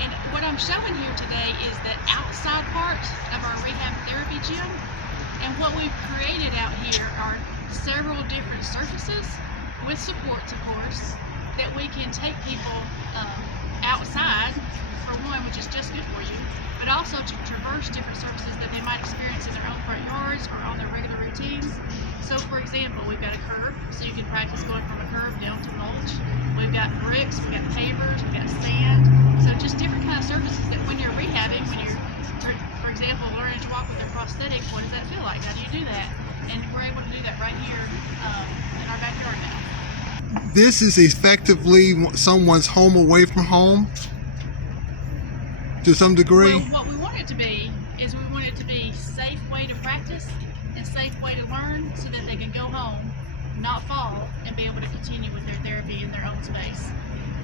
And what I'm showing here today is the outside part of our rehab therapy gym. And what we've created out here are several different surfaces with supports, of course, that we can take people outside, for one, which is just good for you, but also to traverse different surfaces that they might experience in their own front yards or on their regular routines. So, for example, we've got a curb, so you can practice going from a curb down to mulch. We've got bricks, we've got pavers, we've got sand. So just different kind of surfaces that when you're rehabbing, when you're, for example, learning to walk with a prosthetic, what does that feel like? How do you do that? And we're able to do that right here in our backyard now. This is effectively someone's home away from home to some degree. Well, what we want it to be is we want it to be a safe way to practice and safe way to learn so that they can go home, not fall, and be able to continue with their therapy in their own space.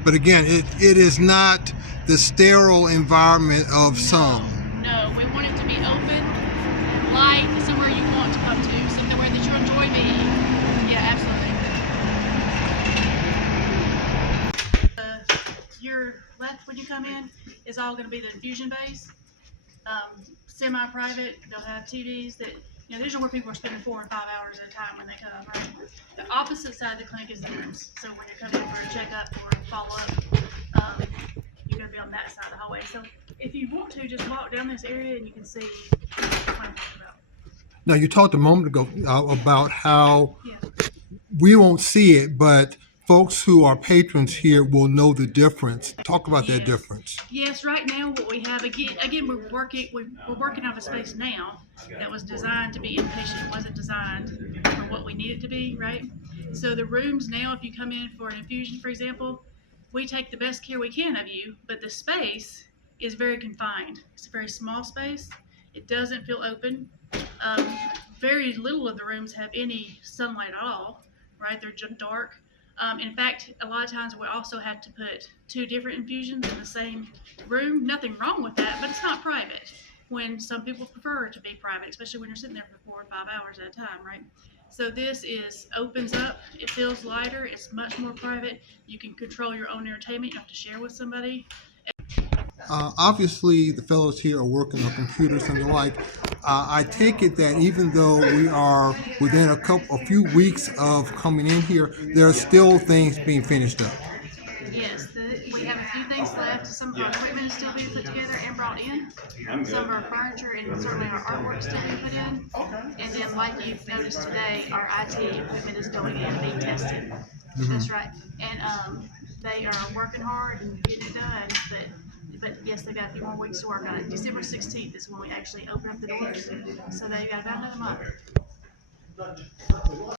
But again, it is not the sterile environment of some. No, we want it to be open and light, somewhere you want to come to, somewhere that you enjoy being. Yeah, absolutely. Your left when you come in is all going to be the infusion bays. Semi-private, they'll have TVs that, these are where people are spending 4 and 5 hours at a time when they come, right? The opposite side of the clinic is the rooms. So when you're coming in for a checkup or a follow-up, you're going to be on that side of the hallway. So if you want to, just walk down this area and you can see what I'm talking about. Now, you talked a moment ago about how we won't see it, but folks who are patrons here will know the difference. Talk about that difference. Yes, right now what we have, again we're working on a space now that was designed to be inpatient. It wasn't designed for what we need it to be, right? So the rooms now, if you come in for an infusion, for example, we take the best care we can of you, but the space is very confined. It's a very small space. It doesn't feel open. Very little of the rooms have any sunlight at all, right? They're just dark. In fact, a lot of times we also have to put 2 different infusions in the same room. Nothing wrong with that, but it's not private. When some people prefer it to be private, especially when you're sitting there for 4 or 5 hours at a time, right? So this opens up, it feels lighter, it's much more private. You can control your own entertainment, you don't have to share with somebody. Obviously, the fellows here are working on computers and the like. I take it that even though we are within a few weeks of coming in here, there are still things being finished up. Yes, we have a few things left. Some of our equipment is still being put together and brought in. Some of our furniture and certainly our artwork is still being put in. And then, like you've noticed today, our IT equipment is going in and being tested. That's right. And they are working hard and getting it done. But yes, they've got a few more weeks to work on it. December 16th is when we actually open up the doors. So they've got about another month.